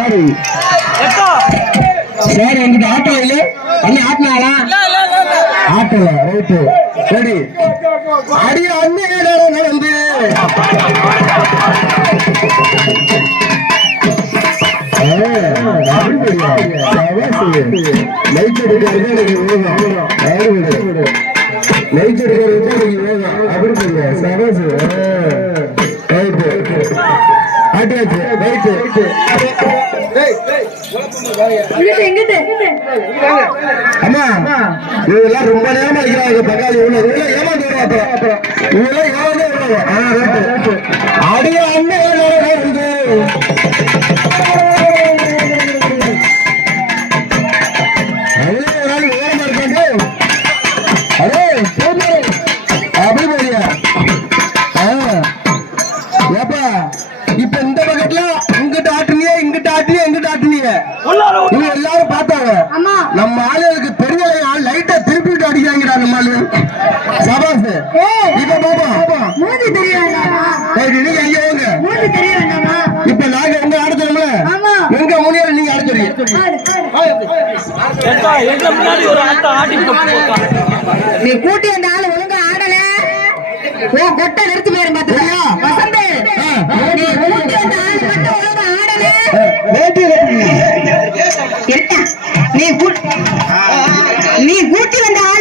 sorry sorry வந்துட்டு auto இல்ல அண்ணன் ஆட்டினாங்களா ஆட்டோல ரைட்டு ரெடி அடி அண்ணன் நடந்து லைட் எடுக்கிறது லைட் எடுக்கிறது அப்படி சொல்லுங்க சவாசு ரைட்டு ஆட்டியாச்சு ரைட்டு அம்மா இதெல்லாம் ரொம்ப நேரம் அடிக்கிறாங்க பங்காளி ஏமாந்து அடிய அண்ணன் இப்ப இந்த பக்கத்துல இங்கிட்ட ஆட்டுனிய இங்கிட்ட ஆட்டுனிய எங்கிட்ட ஆட்டுனிய எல்லாரும் பார்த்தாங்க நம்ம ஆளுகளுக்கு பெரிய லைட்டா திருப்பிட்டு அடிக்கிறாங்கடா நம்ம ஆளு சபாஸ் இப்ப பாப்பா நீங்க ஐயா இப்ப நாங்க எங்க ஆடுறோம்ல எங்க முனியாரு நீங்க ஆடுறீங்க நீ கூட்டி அந்த ஆளு ஒழுங்கா ஆடல கொட்டை நிறுத்தி போயிரும் பாத்துக்கியா வசந்தே நீ கூட்டி அந்த ஆளு மட்டும் ஒழுங்கா ஆடல நீ கூட்டி வந்த ஆளு